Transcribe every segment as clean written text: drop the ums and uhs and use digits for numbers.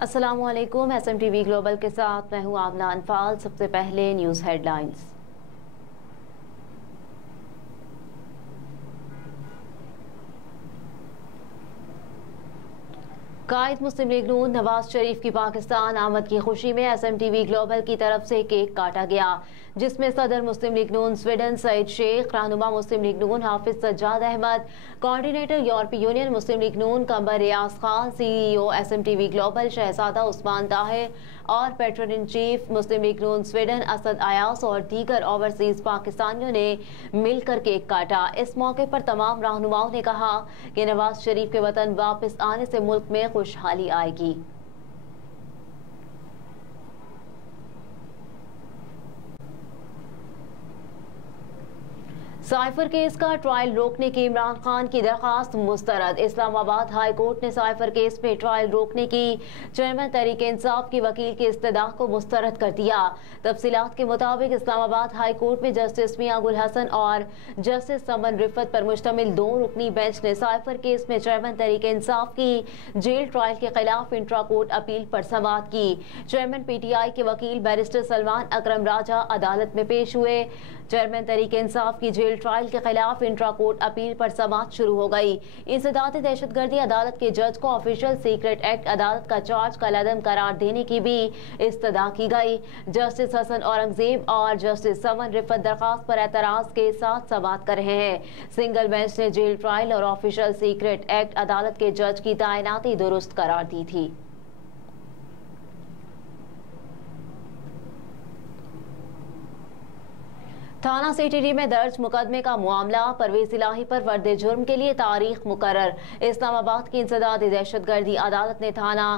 अस्सलामुअलैकुम। SMTV global के साथ मैं हूं आमना अनफाल। सबसे पहले न्यूज़ हेडलाइंस। कायद मुस्लिम लीग नून नवाज शरीफ की पाकिस्तान आमद की खुशी में SMTV ग्लोबल की तरफ से केक काटा गया, जिसमें सदर मुस्लिम लीग नून स्वीडन सईद शेख, रहनुमा मुस्लिम लीग नून हाफिज सज्जाद अहमद, कोऑर्डिनेटर यूरोपीय union Muslim League Noon Qamar Riaz Khan, CEO SMTV global Shahzada Usman Tahir और patron in chief Muslim League Noon Sweden Asad Ayaz और दीगर ओवरसीज पाकिस्तानियों ने मिलकर केक काटा। इस मौके पर तमाम रहनुमाओं ने कहा कि नवाज शरीफ के वतन वापस आने से मुल्क में खुशहाली आएगी। साइफर केस का ट्रायल रोकने की इमरान खान की दरखास्त मुस्तरद। इस्लामाबाद हाई कोर्ट ने साइफर केस में ट्रायल रोकने की चेयरमैन तहरीक इंसाफ की वकील की इस्तदा को मुस्तरद कर दिया। तफसीलात के मुताबिक इस्लामाबाद हाई कोर्ट में जस्टिस मियां गुल हसन और जस्टिस समन रिफत पर मुश्तमिल 2 रुकनी बेंच ने साइफर केस में चेयरमैन तहरीक इंसाफ की जेल ट्रायल के खिलाफ इंट्रा कोर्ट अपील पर समाअत की। चेयरमैन PTI के वकील बैरिस्टर सलमान अकरम राजा अदालत में पेश हुए। चेयरमैन तहरीक इंसाफ की जेल ट्रायल के खिलाफ इंट्रा कोर्ट अपील पर समाअत शुरू हो गई। इंसदाद दहशतगर्दी अदालत के जज को ऑफिशियल सीक्रेट एक्ट अदालत का चार्ज कलअदम करार देने की भी इस्तदा की गई। जस्टिस हसन औरंगजेब और जस्टिस समन रिफत दरखास्त पर एतराज के साथ समाअत कर रहे हैं। सिंगल बेंच ने जेल ट्रायल और ऑफिशियल सीक्रेट एक्ट अदालत के जज की तैनाती दुरुस्त करार दी थी। थाना CTD में दर्ज मुकदमे का मामला, परवेज इलाही पर वर्दे जुर्म के लिए तारीख मुकर्रर। इस्लामाबाद की इंसदादी दहशतगर्दी अदालत ने थाना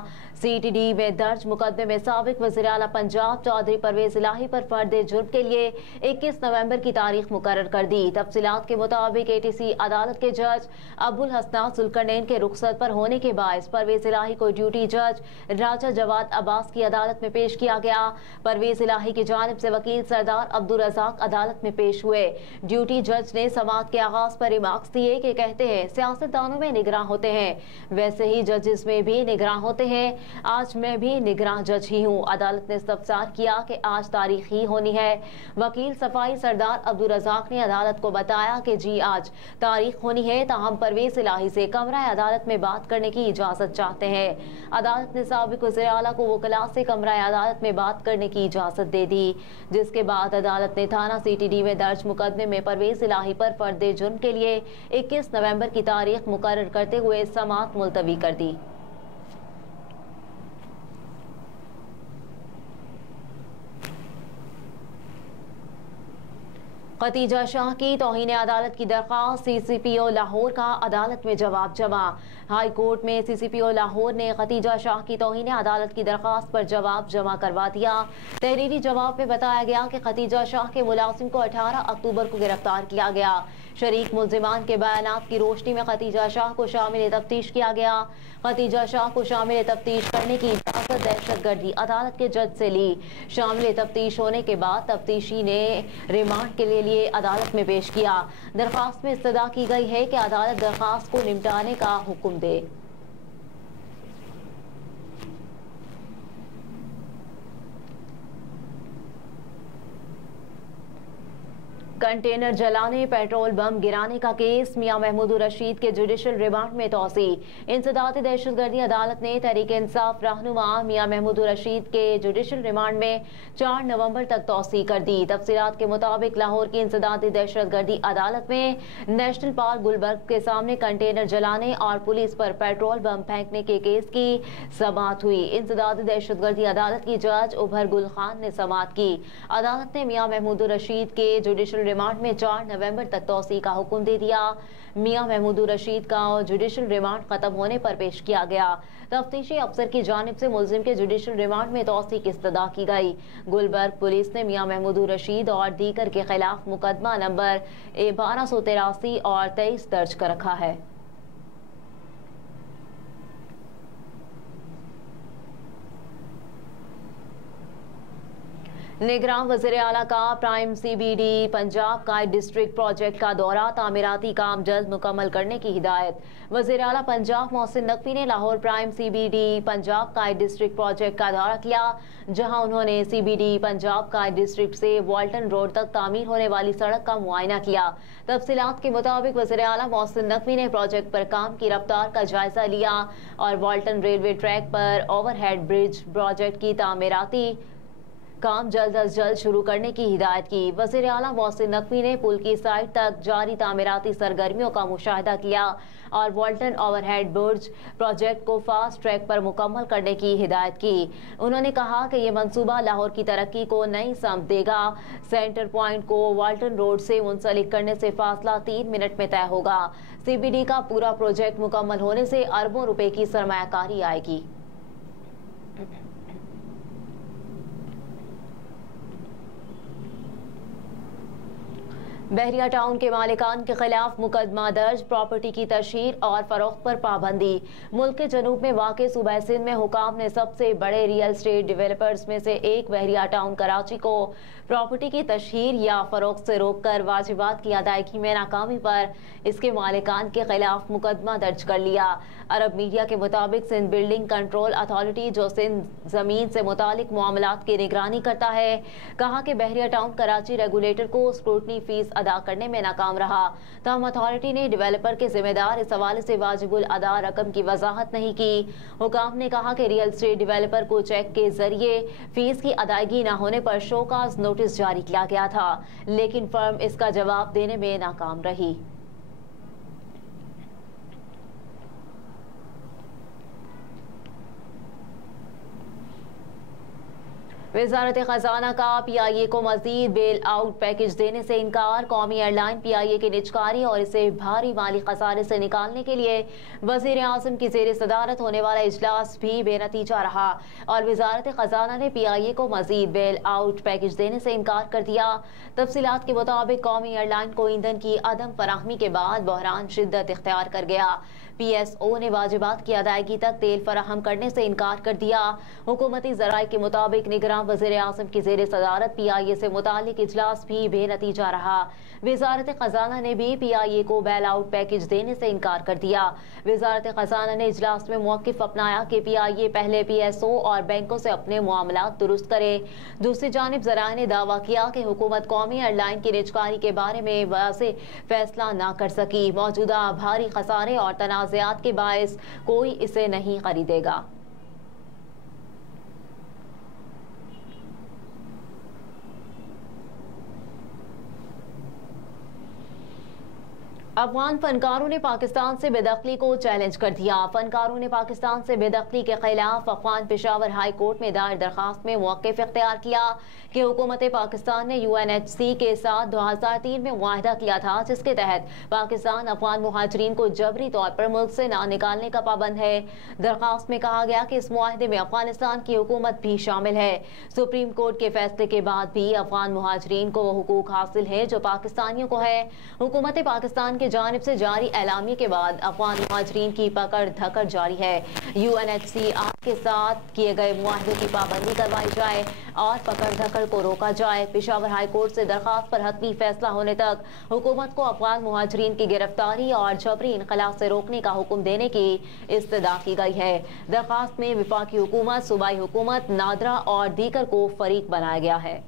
CTD में दर्ज मुकदमे में साबिक वज़ीर आला पंजाब चौधरी परवेज इलाही पर वर्दे जुर्म के लिए 21 नवंबर की तारीख मुकर्रर कर दी। तफसीलात के मुताबिक ATC अदालत के जज अब्दुल हसनात जुल्करनैन के रुखसत पर होने के बायस परवेज इलाही को ड्यूटी जज राजा जवाद अब्बास की अदालत में पेश किया गया। परवेज इलाही की जानिब से वकील सरदार अब्दुल रज़ाक अदालत में पेश हुए। ड्यूटी जज ने समाअत के आगाज पर रिमार्क्स दिए कि कहते हैं सियासतदानों में निगरान होते हैं, वैसे ही जजेस में भी निगरान होते हैं। आज मैं भी निगरान जज ही हूँ। अदालत ने इस्तफसार किया कि आज तारीख ही होनी है। वकील सफाई सरदार अब्दुल रज़ाक ने अदालत को बताया कि जी आज तारीख होनी है, ताहम परवेज इलाही से कमरा अदालत में बात करने की इजाजत चाहते हैं। अदालत ने साबिक वज़ीर आला को वकला से कमरा अदालत में बात करने की इजाजत दे दी, जिसके बाद अदालत ने थाना CTD में दर्ज मुकदमे में परवेज इलाही पर फर्दे जुर्म के लिए 21 नवंबर की तारीख मुकर्रर करते हुए समाअत मुलतवी कर दी। खतीजा शाह की तौहीन अदालत की दरख्वास्त, CCPO लाहौर का अदालत में जवाब जमा। हाई कोर्ट में CCPO लाहौर ने खतीजा शाह की तौहीन अदालत की दरख्वास्त पर जवाब जमा करवा दिया। तहरीरी जवाब में बताया गया कि खतीजा शाह के मुलाजिम को 18 अक्टूबर को गिरफ्तार किया गया। शरीक मुल्जिमान के बयानात की रोशनी में खतीजा शाह को शामिल तफ्तीश किया गया। खतीजा शाह को शामिल तफ्तीश करने की इजाजत दहशतगर्दी अदालत के जज से ली। शामिल तफ्तीश होने के बाद तफ्तीशी ने रिमांड के लिए अदालत में पेश किया। दरखास्त में इस्तदा की गई है कि अदालत दरखास्त को निपटाने का हुक्म दे। कंटेनर जलाने, पेट्रोल बम गिराने का केस, मियां महमूद रशीद के जुडिशल रिमांड में तोसी। इंसदादी दहशतगर्दी अदालत ने तहरीक इंसाफ रहनुमा मियां महमूद रशीद के जुडिशल रिमांड में 4 नवंबर तक तोसी कर दी। तफसीलात के मुताबिक लाहौर की इंसदादी दहशतगर्दी अदालत में नेशनल पार्क गुलबर्ग के सामने कंटेनर जलाने और पुलिस पर पेट्रोल बम फेंकने के केस की समाअत हुई। इंसदादी दहशतगर्दी अदालत की जज उभर गुल खान ने समाअत की। अदालत ने मियां महमूद रशीद के जुडिशल रिमांड में 4 नवंबर तक तौसी का हुक्म दे दिया। मियां महमूद रशीद का जुडिशल रिमांड खत्म होने पर पेश किया गया। तफ्तीशी अफसर की जानिब से मुल्जिम के जुडिशल रिमांड में तौसी की इस्तदा की गई। गुलबर्ग पुलिस ने मियां महमूद रशीद और दीगर के खिलाफ मुकदमा नंबर 1283 और 23 दर्ज कर रखा है। निगरान वज़ीर आला का प्राइम CBD पंजाब का डिस्ट्रिक्ट प्रोजेक्ट का दौरा, तामीराती काम जल्द मुकम्मल करने की हिदायत। वज़ीर आला पंजाब मोहसिन नकवी ने लाहौर प्राइम CBD पंजाब का डिस्ट्रिक्ट प्रोजेक्ट का दौरा किया, जहां उन्होंने CBD पंजाब का डिस्ट्रिक्ट से वाल्टन रोड तक तामीर होने वाली सड़क का मुआयना किया। तफसीलात के मुताबिक वज़ीर आला मोहसिन नकवी ने प्रोजेक्ट पर काम की रफ्तार का जायजा लिया और वाल्टन रेलवे ट्रैक पर ओवरहेड ब्रिज प्रोजेक्ट की तामीराती काम जल्द अज जल्द शुरू करने की हिदायत की। वज़ीर आला मोहसिन नकवी ने पुल की साइड तक जारी तामीराती सरगर्मियों का मुशाहिदा किया और वाल्टन ओवरहेड ब्रिज प्रोजेक्ट को फास्ट ट्रैक पर मुकम्मल करने की हिदायत की। उन्होंने कहा कि यह मंसूबा लाहौर की तरक्की को नई समत देगा। सेंटर पॉइंट को वाल्टन रोड से मुंसलिक करने से फासला 3 मिनट में तय होगा। CBD का पूरा प्रोजेक्ट मुकम्मल होने से अरबों रुपए की सरमायाकारी आएगी। बहरिया टाउन के मालिकान के खिलाफ मुकदमा दर्ज, प्रॉपर्टी की तशहीर और फरोख्त पर पाबंदी। मुल्क के जनूब में वाक़ सूबा सिंध में हुकाम ने सबसे बड़े रियल एस्टेट डेवलपर्स में से एक बहरिया टाउन कराची को प्रॉपर्टी की तशहीर या फरोख्त से रोककर वाजिबात की अदायगी में नाकामी पर इसके मालिकान के खिलाफ मुकदमा दर्ज कर लिया। अरब मीडिया के मुताबिक सिंध बिल्डिंग कंट्रोल अथॉरिटी, जो सिंध जमीन से मुतालिक मामलात की निगरानी करता है, कहा कि बहरिया टाउन कराची रेगुलेटर को स्क्रूटनी फीस अदा करने में नाकाम रहा। तमाम अथॉरिटी ने डेवलपर के जिम्मेदार इस हवाले से वाजिबुल अदा रकम की वजाहत नहीं की। हुकाम ने कहा कि रियल एस्टेट डेवलपर को चेक के जरिए फीस की अदायगी न होने पर शोकाज नोटिस जारी किया गया था, लेकिन फर्म इसका जवाब देने में नाकाम रही। वजारत खजाना का PIA को मजीद बेल आउट पैकेज देने से इनकार। कौमी एयरलाइन PIA की निजकारी और इसे भारी माली खसारे से निकालने के लिए वजीर आजम की जेर सदारत होने वाला इजलास भी बेनतीजा रहा और वजारत खजाना ने PIA को मजीद बेल आउट पैकेज देने से इनकार कर दिया। तफसीलात के मुताबिक कौमी एयरलाइन को ईंधन की अदम फराहमी के बाद बहरान शिद्दत इख्तियार कर गया। PSO ने वाजिबात की अदायगी तक तेल फराहम करने से इनकार कर दिया। हुकूमती जराये के मुताबिक निगरान वज़ीर आज़म की जेर सदारत PIA से मुतालिक इजलास भी बेनतीजा रहा। वजारत खजाना ने भी PIA को बेल आउट पैकेज देने से इनकार कर दिया। वजारत खजाना ने इजलास में मौक़िफ़ अपनाया कि PIA पहले PSO और बैंकों से अपने मामलात दुरुस्त करे। दूसरी जानिब ज़राए ने दावा किया कि हुकूमत कौमी एयरलाइन की निजकारी के बारे में वाज़ेह फैसला न कर सकी। मौजूदा भारी खसारे और तनाज़ात के बायस कोई इसे नहीं खरीदेगा। अफगान फनकारों ने पाकिस्तान से बेदखली को चैलेंज कर दिया। फनकारों ने पाकिस्तान से बेदखली के खिलाफ अफगान पेशावर हाई कोर्ट में दायर दरखास्त में मौक़िफ़ इख्तियार किया कि हुकूमत पाकिस्तान ने UNHC के साथ 2003 में मुआहिदा किया था, जिसके तहत पाकिस्तान अफगान मुहाजिरीन को जबरी तौर पर मुल्क से ना निकालने का पाबंद है। दरखास्त में कहा गया कि इस मुआहिदे में अफगानिस्तान की हुकूमत भी शामिल है। सुप्रीम कोर्ट के फैसले के बाद भी अफगान मुहाजिरीन को वो हुकूक हासिल है जो पाकिस्तानियों को है। हुकूमत पाकिस्तान की जानिब से जारी एलामी के बाद अफगान मुहाजिरीन की पकड़ धकड़ जारी है। UNHCR के साथ किए गए मुआहिदे की पाबंदी करवाई जाए और पकड़ धकड़ को रोका जाए। पेशावर हाई कोर्ट से दरखास्त पर हतमी फैसला होने तक हुकूमत को अफगान मुहाजिरीन की गिरफ्तारी और जबरी इनकलाब से रोकने का हुक्म देने की इस्तदा की गई है। दरखास्त में विफाकी हुकूमत, सूबाई हुकूमत, नादरा और दीगर को फरीक बनाया गया है।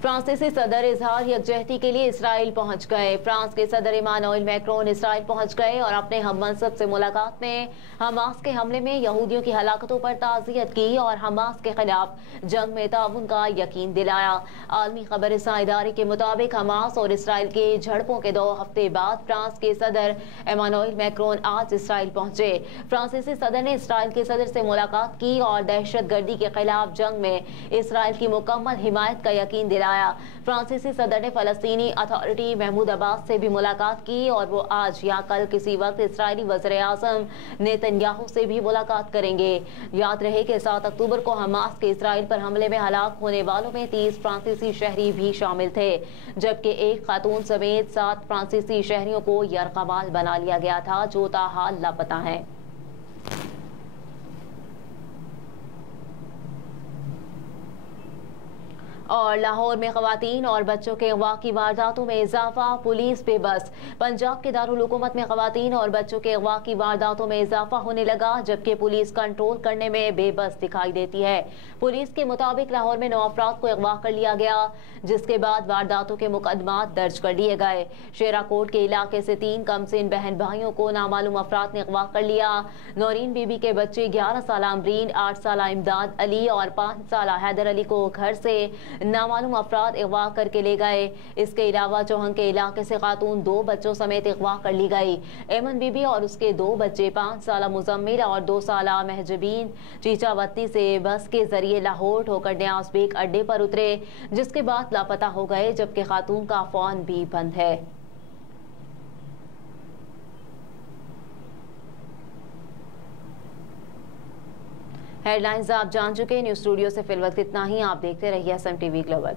फ्रांसीसी सदर इजहार यकजहती के लिए इसराइल पहुंच गए। फ्रांस के सदर इमानुएल मैक्रोन इसराइल पहुंच गए और अपने हममनसब से मुलाकात में हमास के हमले में यहूदियों की हलाकतों पर ताज़ियत की और हमास के खिलाफ जंग में ताउन का यकीन दिलाया। आलमी खबरसां इदारे के मुताबिक हमास और इसराइल के झड़पों के 2 हफ्ते बाद फ्रांस के सदर इमानुएल मैक्रोन आज इसराइल पहुंचे। फ्रांसीसी सदर ने इसराइल के सदर से मुलाकात की और दहशत गर्दी के खिलाफ जंग में इसराइल की मुकम्मल हिमायत का यकीन दिलाया। बुलाया। फ्रांसीसी सदर ने फलस्तीनी अथॉरिटी महमूद अब्बास से भी मुलाकात की और वो आज या कल किसी वक्त इस्राएली वज़ीर-ए-आज़म नेतन्याहू से भी मुलाकात करेंगे। याद रहे कि 7 अक्टूबर को हमास के इस्राएल पर हमले में हलाक होने वालों में 30 फ्रांसीसी शहरी भी शामिल थे, जबकि एक खातून समेत 7 फ्रांसीसी शहरियों को यरगमाल बना लिया गया था, जो ताहाल लापता हैं। और लाहौर में खवातीन और बच्चों के अगवा की वारदातों में इजाफा, पुलिस बेबस। पंजाब के दारुल हुकूमत में खवातीन और बच्चों के अगवा की वारदातों में इजाफा होने लगा, जबकि पुलिस कंट्रोल करने में बेबस दिखाई देती है। पुलिस के मुताबिक लाहौर में 9 अफराद को अगवा कर लिया गया, जिसके बाद वारदातों के मुकदमात दर्ज कर लिए गए। शेराकोट के इलाके से 3 कमसिन बहन भाइयों को नामालूम अफराद ने अगवा कर लिया। नौरीन बीबी के बच्चे 11 साल अमरीन, 8 साल इमदाद अली और 5 साल हैदर अली को घर से नामालूम अफराद अगवा करके ले गए। इसके अलावा चौहंग के इलाके से खातून 2 बच्चों समेत अगवा कर ली गई। एमन बीबी और उसके 2 बच्चे 5 साल मुजम्मिल और 2 साल महजबीन चीचावती से बस के जरिए लाहौर होकर न्याज बेग अड्डे पर उतरे, जिसके बाद लापता हो गए, जबकि खातून का फोन भी बंद है। हेडलाइंस आप जान चुके हैं। न्यूज़ स्टूडियो से फिल वक्त इतना ही। आप देखते रहिए SM TV ग्लोबल।